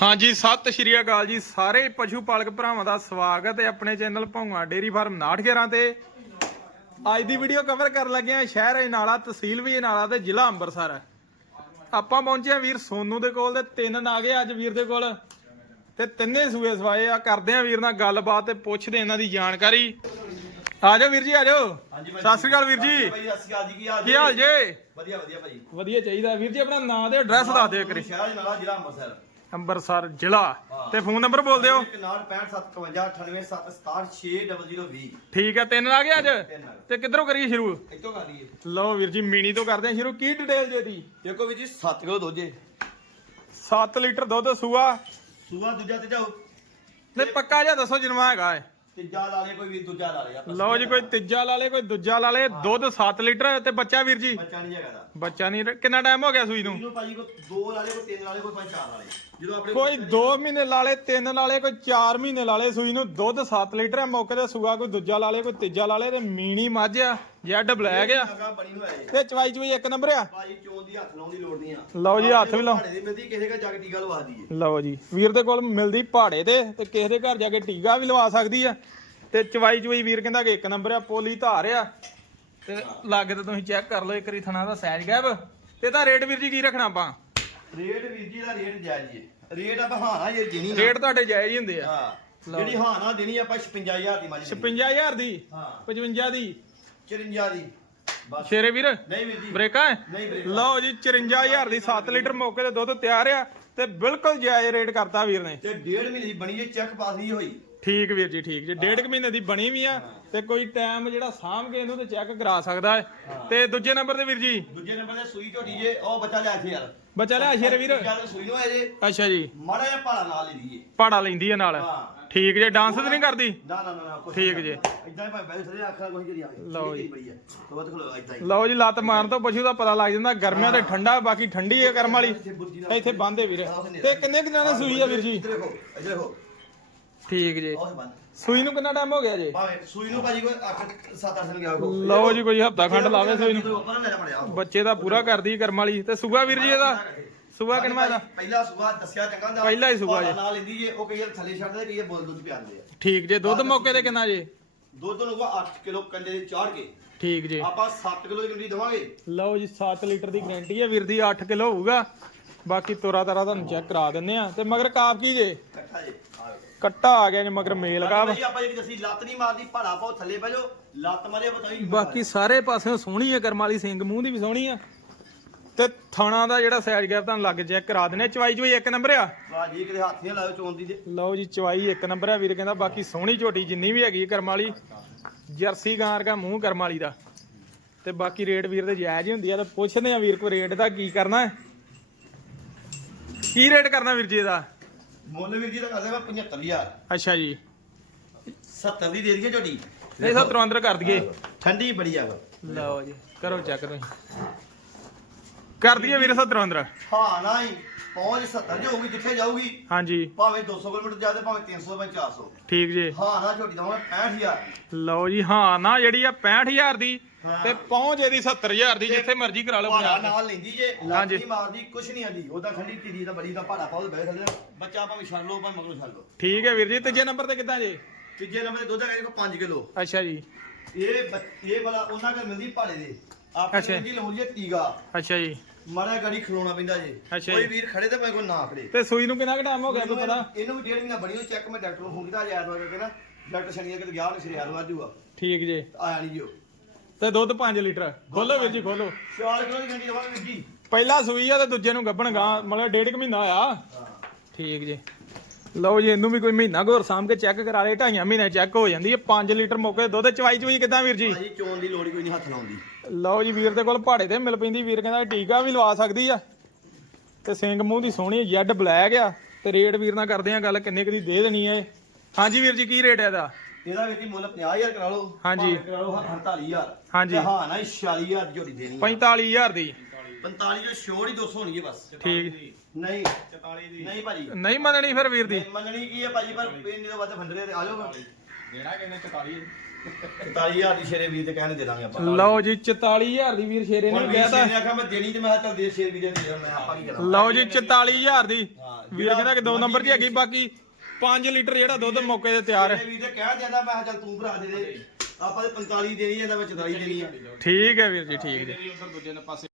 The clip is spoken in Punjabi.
ਹਾਂਜੀ, ਸਤਿ ਸ਼੍ਰੀ ਅਕਾਲ ਜੀ। ਸਾਰੇ ਪਸ਼ੂ ਪਾਲਕ ਭਰਾਵਾਂ ਦਾ ਸਵਾਗਤ ਹੈ ਆਪਣੇ ਚੈਨਲ ਭੌਂਗਾ ਡੇਰੀ ਫਾਰਮ 911 ਤੇ। ਅੱਜ ਦੀ ਵੀਡੀਓ ਕਵਰ ਕਰਨ ਲੱਗੇ ਆ ਸ਼ਹਿਰ ਅਜਨਾਲਾ ਤਹਿਸੀਲ ਵੀ ਅਜਨਾਲਾ ਤੇ ਜ਼ਿਲ੍ਹਾ ਅੰਮ੍ਰਿਤਸਰ। ਆਪਾਂ ਪਹੁੰਚੇ ਆ ਵੀਰ ਸੋਨੂ ਦੇ ਕੋਲ ਤੇ ਤਿੰਨ ਨਾਗੇ ਅੱਜ ਵੀਰ ਦੇ ਕੋਲ। ਤੇ ਤਿੰਨੇ ਸੂਏ ਸਵਾਏ ਆ, ਕਰਦੇ ਆ ਵੀਰ ਨਾਲ ਗੱਲਬਾਤ ਤੇ ਪੁੱਛਦੇ ਇਹਨਾਂ ਦੀ ਜਾਣਕਾਰੀ। ਆ ਜਾਓ ਵੀਰ ਜੀ ਆ ਜਾਓ। ਹਾਂਜੀ ਭਾਈ ਸਤਿ ਸ਼੍ਰੀ ਅਕਾਲ ਵੀਰ ਜੀ। ਭਾਈ ਸਤਿ ਸ਼੍ਰੀ ਅਕਾਲ ਜੀ ਕੀ ਹਾਲ ਕੀ ਹਾਲ ਜੇ? ਵਧੀਆ ਵਧੀਆ ਭਾਈ। ਵਧੀਆ ਚਾਹੀਦਾ। ਵੀਰ ਜੀ ਆਪਣਾ ਨਾਂ ਤੇ ਐਡਰੈਸ ਦੱਸ ਦਿਓ ਕਰੀ ਸ਼ਹਿਰ ਦੇ ਨਾਲ ਜ਼ਿਲ੍ਹਾ ਅੰਮ੍ਰਿਤਸਰ। ਅੰਮ੍ਰਿਤਸਰ ਜ਼ਿਲ੍ਹਾ। ਤੇ ਫੋਨ ਨੰਬਰ ਬੋਲ ਦਿਓ। 9655758960020 ਠੀਕ ਹੈ ਤਿੰਨ ਆ ਗਏ ਅੱਜ? ਤੇ ਕਿੱਧਰੋਂ ਕਰੀਏ ਸ਼ੁਰੂ? ਇੱਥੋਂ ਕਰ ਲਈਏ। ਲਓ ਵੀਰ ਜੀ ਮੀਣੀ ਤੋਂ ਕਰਦੇ ਹਾਂ ਸ਼ੁਰੂ। ਕੀ ਡਿਟੇਲ ਜੇ ਦੀ ਦੇਖੋ ਵੀ ਜੀ 7 ਕਿਲੋ ਦੋਜੇ 7 ਲੀਟਰ ਦੁੱਧ ਸੂਆ। ਸੂਆ ਦੂਜਾ ਤੇ ਜਾਓ। ਨੇ ਪੱਕਾ ਜਿਹਾ ਦੱਸੋ ਜਿਨਵਾ ਹੈਗਾ ਹੈ ਤੀਜਾ ਲਾ ਲੇ ਕੋਈ ਵੀ ਦੂਜਾ ਲਾ ਲੇ ਆਪਾਂ ਲਓ ਜੀ ਕੋਈ ਤੀਜਾ ਲਾ ਲੇ ਕੋਈ ਦੂਜਾ ਲਾ ਲੇ ਦੁੱਧ 7 ਲੀਟਰ ਤੇ ਬੱਚਾ ਵੀਰ ਜੀ। ਬੱਚਾ ਨਹੀਂ ਹੈਗਾ ਦਾ ਬੱਚਾ ਨਹੀਂ ਕਿੰਨਾ ਟਾਈਮ ਹੋ ਗਿਆ ਸੂਈ ਨੂੰ? ਇਹਨੂੰ ਭਾਜੀ ਕੋ ਦੋ ਲਾ ਲੇ ਕੋਈ ਤਿੰਨ ਲਾ ਲੇ ਕੋਈ ਪੰਜ ਚਾਰ ਲਾ ਲੇ ਜਦੋਂ ਆਪਣੇ ਕੋਈ 2 ਮਹੀਨੇ ਲਾ ਲੇ 3 ਲਾ ਲੇ ਕੋਈ 4 ਮਹੀਨੇ ਲਾ ਲੇ ਸੂਈ ਨੂੰ ਦੁੱਧ 7 ਲੀਟਰ ਹੈ ਮੌਕੇ ਤੇ ਸੂਆ ਕੋਈ ਦੂਜਾ ਲਾ ਲੇ ਕੋਈ ਤੀਜਾ ਲਾ ਲੇ ਤੇ ਮੀਣੀ ਮੱਝ ਆ। ਜੈਡ ਬਲੈਕ ਆ। ਅਗਾ ਬਣੀ ਹੋਇਆ ਏ ਤੇ ਚਵਾਈ ਚਵਾਈ ਇੱਕ ਨੰਬਰ ਆ? ਭਾਜੀ ਚੋਂ ਦੀ ਹੱਥ ਲਾਉਣ ਦੀ ਲੋੜ ਨਹੀਂ ਆ। ਲਓ ਜੀ ਹੱਥ ਵੀ ਲਾਓ। ਭਾੜੇ ਦੀ ਮਿਲਦੀ ਕਿਸੇ ਦਾ ਜਗ ਟੀਕਾ ਲਵਾ ਦਈਏ। ਲਓ ਜੀ ਵੀਰ ਦੇ ਕੋਲ ਮਿਲਦੀ ਪਹਾੜੇ ਤੇ ਤੇ ਕਿਸੇ ਦੇ ਘਰ ਜਾ ਕੇ ਟੀਕਾ ਵੀ ਲਵਾ ਸਕਦੀ ਆ। ਤੇ ਚਵਾਈ ਚਵਾਈ ਵੀਰ ਕਹਿੰਦਾ ਕਿ ਇੱਕ ਨੰਬਰ ਆ ਪੋਲੀ ਧਾਰ ਆ। ਤੇ ਲਾਗੇ ਤੇ ਤੁਸੀਂ ਚੈੱਕ ਕਰ ਲਓ ਇੱਕ ਵਾਰੀ ਥਣਾ ਦਾ ਸਾਈਜ਼ ਗੈਬ ਤੇ ਤਾਂ ਰੇਟ ਵੀਰ ਜੀ ਕੀ ਰੱਖਣਾ ਆਪਾਂ? ਰੇਟ ਵੀਰ ਜੀ ਦਾ ਰੇਟ ਜਾਇਜ਼ ਜੀ ਰੇਟ ਆਪਾਂ ਹਾਨਾ ਜੇ ਦੇਣੀ ਨਾ। ਰੇਟ ਤੁਹਾਡੇ ਜਾਇਜ਼ ਹੀ ਹੁੰਦੇ ਆ। ਹਾਂ। ਜਿਹੜੀ ਹਾਨਾ ਦੇਣੀ ਆਪਾਂ 56000 ਦੀ ਮਾਜੀ 55000 ਦੀ? ਹਾਂ। 55 ਦੀ? 54 ਦੀ। ਬਸ। ਸ਼ੇਰੇ ਵੀਰ ਨਹੀਂ ਵੀਰ ਜੀ। ਬ੍ਰੇਕਾਂ ਹੈ? ਨਹੀਂ ਬ੍ਰੇਕ ਲਓ ਜੀ 54000 ਦੀ 7 ਲੀਟਰ ਮੌਕੇ ਤੇ ਦੁੱਧ ਤਿਆਰ ਆ ਤੇ ਬਿਲਕੁਲ ਜਾਇਜ਼ ਰੇਟ ਕਰਤਾ ਵੀਰ ਨੇ। ਤੇ ਡੇਢ ਮਹੀਨੇ ਦੀ ਬਣੀ ਜੇ ਚੈੱਕ ਪਾਸ ਨਹੀਂ ਹੋਈ। ਠੀਕ ਵੀਰ ਜੀ ਠੀਕ ਜੀ। ਡੇਢ ਕੁ ਮਹੀਨੇ ਦੀ ਬਣੀ ਵੀ ਆ ਤੇ ਕੋਈ ਟਾਈਮ ਜਿਹੜਾ ਸਾਂਭ ਕੇ ਇਹਨੂੰ ਤੇ ਚੈੱਕ ਕਰਾ ਸਕਦਾ ਹੈ। ਤੇ ਦੂਜੇ ਨੰਬਰ ਤੇ ਵੀਰ ਜੀ? ਦੂਜੇ ਨੰਬਰ ਤੇ ਸੂਈ ਝੋਟੀ ਜੇ ਉਹ ਬੱਚਾ ਲਿਆ ਇੱਥੇ ਯਾਰ। ਬੱਚਾ ਲਿਆ ਸ਼ੇਰ ਵੀਰ। ਜਦ ਸੂਈ ਨੂੰ ਆਏ ਜੇ। ਅੱਛਾ ਜੀ। ਮਾੜਾ ਜਿਹਾ ਭਾੜਾ ਨਾਲ ਲੈ ਲਈਏ ਪਾੜਾ ਲੈਂਦੀ ਆ ਨਾਲ। ਹਾਂ। ਠੀਕ ਜੇ ਡਾਂਸ ਤੇ ਨਹੀਂ ਕਰਦੀ? ਨਾ ਨਾ ਨਾ ਨਾ ਕੁਛ ਠੀਕ ਨੀ ਜੀ। ਏਦਾਂ ਹੀ ਭਾਵੇਂ ਬੈਠ ਸਰੇ ਅੱਖਾਂ ਕੋਈ ਜਿਹੜੀ ਆਵੇ। ਲਓ ਜੀ। ਹੈ। ਤੋਂ ਬਾਅਦ ਖਲੋ ਏਦਾਂ ਹੀ। ਲਓ ਜੀ ਲੱਤ ਮਾਰਨ ਤੋਂ ਪਸ਼ੂ ਦਾ ਪਤਾ ਲੱਗ ਜਾਂਦਾ ਗਰਮੀਆਂ ਤੇ ਠੰਡਾ ਬਾਕੀ ਠੰਡੀ ਹੈ ਕਰਮ ਵਾਲੀ। ਇੱਥੇ ਬੰਦੇ ਵੀਰ। ਤੇ ਕਿੰਨੇ ਦਿਨਾਂ ਦੀ ਸੂਈ ਆ ਵੀਰ ਜੀ? ਇੱਧਰ ਦੇਖੋ ਇੱਧਰ ਦੇਖੋ। ਠੀਕ ਜੀ। ਸੂਈ ਨੂੰ ਕਿੰਨਾ ਟਾਈਮ ਹੋ ਗਿਆ ਜੀ? ਸੂਈ ਨੂੰ ਭਾਜੀ ਕੋਈ 8 7 8 ਦਿਨ ਗਿਆ ਕੋ ਲਓ ਜੀ ਕੋਈ ਹਫਤਾ ਖੰਡ ਲਾਵੇ ਸੂਈ ਨੂੰ। ਬੱਚੇ ਦਾ ਪੂਰਾ ਕਰਦੀ ਕਰਮ ਵਾਲੀ। ਤੇ ਸੂਆ ਵੀਰ ਜੀ ਇਹਦਾ? ਸੂਆ ਕਿੰਨਾ ਦਾ ਪਹਿਲਾ ਸੂਆ ਦੱਸਿਆ ਚੰਗਾ ਦਾ ਪਹਿਲਾ ਹੀ ਸੂਆ ਜੀ। ਨਾਲ ਲੈਂਦੀ ਜੇ ਉਹ ਕਈ ਵਾਰ ਥੱਲੇ ਛੱਡਦੇ ਕਈ ਵਾਰ ਬੋਲ ਦੁੱਧ ਪਿਆਉਂਦੇ ਆ। ਠੀਕ ਜੇ ਦੁੱਧ ਮੌਕੇ ਤੇ ਕਿੰਨਾ ਜੀ? ਦੁੱਧ ਨੂੰ 8 ਕਿਲੋ ਕੰਡੇ ਦੇ ਚਾੜ ਕੇ। ਠੀਕ ਜੀ। ਆਪਾਂ 7 ਕਿਲੋ ਦੀ ਗੰਡੀ ਦਵਾਂਗੇ। ਲਓ ਜੀ 7 ਲੀਟਰ ਦੀ ਗਾਰੰਟੀ ਹੈ। ਵੀਰ ਦੀ 8 ਕਿਲੋ ਹੋਊਗਾ। ਬਾਕੀ ਤੋਰਾ ਤਾਰਾ ਤੁਹਾਨੂੰ ਚੈੱਕ ਕਰਾ ਦਿੰਨੇ ਆ ਤੇ ਮਗਰ ਕਾਪ ਕੀ ਜੇ? ਇਕੱਠਾ ਜੇ ਕੱਟਾ ਆ ਗਿਆ ਜੀ ਮਗਰ ਮੇਲ ਬਾਕੀ ਆਪਾਂ ਜਿਹੜੀ ਦੱਸੀ ਲੱਤ ਨਹੀਂ ਮਾਰਦੀ ਭਾੜਾ ਪਾਓ ਥੱਲੇ ਬਹਿ ਜਾਓ। ਲੱਤ ਮਾਰੇ ਬਤਾਈ ਬਾਕੀ ਸਾਰੇ ਪਾਸਿਓਂ ਸੋਹਣੀ ਹੈ ਕਰਮ ਵਾਲੀ ਸਿੰਘ। ਮੂੰਹ ਦੀ ਵੀ ਸੋਹਣੀ ਆ। ਤੇ ਥਾਣਾ ਦਾ ਜਿਹੜਾ ਸਾਈਜ਼ ਗੈਪ ਤੁਹਾਨੂੰ ਲੱਗ ਚੈੱਕ ਕਰਾ ਦਿੰਨੇ ਚਵਾਈ ਚਵਾਈ ਇੱਕ ਨੰਬਰ ਆ? ਬਾਜੀ ਕਿਤੇ ਹੱਥ ਨਹੀਂ ਲਾਇਓ ਚੋਣ ਦੀ ਲਓ ਜੀ ਚਵਾਈ ਇੱਕ ਨੰਬਰ ਆ। ਵੀਰ ਕਹਿੰਦਾ ਬਾਕੀ ਸੋਹਣੀ ਝੋਟੀ ਜਿੰਨੀ ਵੀ ਹੈਗੀ ਕਰਮ ਵਾਲੀ ਜਰਸੀ ਗਾਂ ਵਰਗਾ ਮੂੰਹ ਕਰਮ ਵਾਲੀ ਦਾ। ਤੇ ਬਾਕੀ ਰੇਟ ਵੀਰ ਦੇ ਜਾਇਜ਼ ਹੀ ਹੁੰਦੀ ਆ ਤੇ ਪੁੱਛਦੇ ਆ ਵੀਰ ਕੋ ਰੇਟ ਦਾ ਕੀ ਕਰਨਾ ਹੈ। ਕੀ ਰੇਟ ਕਰਨਾ ਵੀਰ ਜੀ ਇਹਦਾ? ਮੁੱਲ ਵੀਰ ਜੀ ਦਾ ਕਰਦੇ ਮੈਂ 75000 ਅੱਛਾ ਜੀ। 70 ਦੀ ਦੇ ਦਈਏ ਝੋਟੀ? ਨਹੀਂ ਸਤਰੋਂ ਅੰਦਰ ਕਰ ਦਈਏ। ਠੰਡੀ ਬੜੀ ਆ। ਲਓ ਜੀ ਕਰੋ ਚੈੱਕ ਤੁਸੀਂ। ਕਰ ਦਈਏ ਵੀਰ ਸਤਰੋਂ ਅੰਦਰ ਹਾਂ ਨਾ ਹੀ ਪਹੁੰਚ 70 ਜੇ ਹੋਊਗੀ ਜਿੱਥੇ ਜਾਊਗੀ। ਹਾਂਜੀ। ਭਾਵੇਂ 200 ਕਿਲੋਮੀਟਰ ਜਾਦੇ ਭਾਵੇਂ 300 ਭਾਵੇਂ 400 ਠੀਕ ਜੀ। ਹਾਂ ਨਾ ਝੋਟੀ ਦਵਾਂਗੇ 65000 ਲਓ ਜੀ ਹਾਂ ਨਾ ਜਿਹੜੀ ਆ 65000 ਦੀ। ਤੇ ਪਹੁੰਚ ਇਹਦੀ 70000 ਦੀ ਜਿੱਥੇ ਮਰਜ਼ੀ ਕਰਾ ਲਓ ਪੰਜਾਬ ਨਾਲ ਲੈਂਦੀ ਜੇ ਹਾਂਜੀ। ਮਾਰਦੀ ਕੁਛ ਨਹੀਂ ਆਂਦੀ। ਉਹਦਾ ਠੰਡੀ ਤੀਰੀ ਦਾ ਬੜੀ ਦਾ ਭਾੜਾ ਤੇ ਬਹਿ ਥੱਲੇ। ਬੱਚਾ ਭਾਵੇਂ ਛੱਡ ਲਓ ਭਾਵੇਂ ਮਗਰੋਂ ਛੱਡ ਲਓ। ਠੀਕ ਹੈ ਵੀਰ ਜੀ ਤੀਜੇ ਨੰਬਰ ਤੇ ਕਿੱਦਾਂ ਜੀ? ਤੀਜੇ ਨੰਬਰ ਤੇ ਦੁੱਧ ਹੈਗਾ ਦੇਖੋ 5 ਕਿਲੋ। ਅੱਛਾ ਜੀ। ਇਹ ਇਹ ਵਾਲਾ ਉਹਨਾਂ ਕੋਲ ਮਿਲਦੀ ਭਾੜੇ ਦੇ। ਆਪਣੇ। ਜੀ ਲਾਉਂਦੀ ਹੈ ਟੀਗਾ ਅੱਛਾ ਜੀ। ਮਾੜਾ ਗਾੜੀ ਖਲੋਣਾ ਪੈਂਦਾ ਜੇ। ਅੱਛਾ ਕੋਈ ਜੀ। ਵੀਰ ਖੜੇ ਤੇ ਭਾਵੇਂ ਕੋਈ ਨਾ ਖੜੇ। ਤੇ ਸੂਈ ਨੂੰ ਕਿੰਨਾ ਕੁ ਟਾਈਮ ਹੋ ਗਿਆ ਤੂੰ ਪਤਾ? ਇਹਨੂੰ ਵੀ ਡੇਢ ਮਹੀਨਾ ਬਣੀ ਹੋਈ ਚੈੱਕ ਮੈਂ ਡਾਕਟਰ ਨੂੰ ਫੋਨ ਕੀਤਾ ਯਾਰ ਵਾਰ ਕਹਿੰਦਾ ਡਾਕਟਰ ਸ਼ਨੀਆ ਕਿਤੇ ਗਿਆ ਨਹੀਂ ਸਿਰੇ ਆ ਜੂਗਾ। ਠੀਕ ਜੀ। ਆਇਆ ਨਹੀਂ ਜੋ ਤੇ ਦੁੱਧ 5 ਲੀਟਰ। ਖੋਲੋ ਵੀਰ ਜੀ ਖੋਲੋ। 4 ਕਿਲੋ ਦੀ ਗੰਡੀ ਦਵਾਂਗੇ ਵੀਰ ਜੀ? ਪਹਿਲਾ ਸੂਈ ਆ ਤੇ ਦੂਜੇ ਨੂੰ ਗੱਭਣ ਗਾ ਮਤਲਬ ਡੇਢ ਕੁ ਮਹੀਨਾ ਆ ਠੀਕ ਜੀ। ਲਓ ਜੀ ਇਹਨੂੰ ਵੀ ਕੋਈ ਮਹੀਨਾ ਘੋਰ ਸਾਂਭ ਕੇ ਚੈੱਕ ਕਰਾ ਲੇ ਢਾਈਆਂ ਮਹੀਨੇ ਚੈੱਕ ਹੋ ਜਾਂਦੀ ਹੈ 5 ਲੀਟਰ ਮੌਕੇ ਦੁੱਧ ਚਵਾਈ ਚਵਾਈ ਕਿਦਾਂ ਵੀਰ ਜੀ? ਭਾਜੀ ਚੋਣ ਦੀ ਲੋੜ ਹੀ ਕੋਈ ਨਹੀਂ ਹੱਥ ਲਾਉਂਦੀ ਲਓ ਜੀ ਵੀਰ ਦੇ ਕੋਲ ਪਹਾੜੇ ਤੇ ਮਿਲ ਪੈਂਦੀ ਵੀਰ ਕਹਿੰਦਾ ਟੀਕਾ ਵੀ ਲਵਾ ਸਕਦੀ ਆ। ਤੇ ਸਿੰਘ ਮੂੰਹ ਦੀ ਸੋਹਣੀ ਜੈਡ ਬਲੈਕ ਆ ਤੇ ਰੇਟ ਵੀਰ ਨਾਲ ਕਰਦੇ ਆ ਗੱਲ ਕਿੰਨੇ ਕੁ ਦੀ ਦੇਣੀ ਹੈ ਹਾਂਜੀ ਵੀਰ ਜੀ ਕੀ ਰੇਟ ਹੈ ਇਹਦਾ? ਇਹਦਾ ਵੀਰ ਜੀ ਮੁੱਲ 50000 ਕਰਾ ਲਓ। ਹਾਂਜੀ। ਕਰਾ ਲਓ 48000 ਹਾਂਜੀ। ਹਾਂ ਨਾ 46000 ਦੀ ਝੋਟੀ ਦੇਣੀ 45000 ਦੀ। 45 ਜੋ ਛੋੜ ਹੀ 200 ਹੋਣੀ ਹੈ ਬਸ। ਠੀਕ। ਨਹੀਂ। 44 ਦੀ। ਨਹੀਂ ਭਾਜੀ। ਨਹੀਂ ਮੰਨਣੀ ਫਿਰ ਵੀਰ ਦੀ। ਮੰਨਣੀ ਕੀ ਹੈ ਭਾਜੀ ਪਰ ਇੰਨੇ ਤੋਂ ਵੱਧ ਫੰਡਰੇ ਤੇ ਆ ਜਾਓ ਦੇਣਾ ਕਿੰਨੇ 44 40000 ਦੀ ਸ਼ੇਰੇ ਵੀਰ ਤੇ ਕਹਿੰਦੇ ਦੇ ਦਾਂਗੇ ਆਪਾਂ। ਲਓ ਜੀ 44000 ਦੀ ਵੀਰ ਸ਼ੇਰੇ ਹੁਣ ਨੇ ਵੀਰ ਕਿਹਾ ਤਾਂ ਨੇ ਆਖਿਆ ਮੈਂ ਦੇਣੀ ਤੇ ਮੈਂ ਕਿਹਾ ਚੱਲ ਦੇ ਸ਼ੇਰ ਵੀਰ ਦੇ ਦੇ ਮੈਂ ਆਪਾਂ ਕੀ ਕਰਾਂ ਲਓ ਜੀ 44000 ਦੀ। ਹਾਂ, ਵੀਰ ਕਹਿੰਦਾ ਕਿ ਦੋ ਨੰਬਰ ਦੀ ਹੈਗੀ ਬਾਕੀ 5 ਲੀਟਰ ਜਿਹੜਾ ਦੁੱਧ ਮੌਕੇ ਤੇ ਤਿਆਰ ਹੈ। ਸ਼ੇਰੇ ਵੀਰ ਤੇ ਕਹਿ ਜਾਂਦਾ ਮੈਂ ਕਿਹਾ ਚੱਲ ਤੂੰ ਭਰਾ ਦੇ ਦੇ। ਆਪਾਂ ਤੇ 45 ਦੇਣੀ ਜਾਂਦਾ ਮੈਂ 44 ਦੇਣੀ ਆ। ਠੀਕ ਹੈ ਵੀਰ ਜੀ ਠੀਕ ਜੀ। ਉਧਰ ਦੂਜੇ ਨੇ ਪਾਸੇ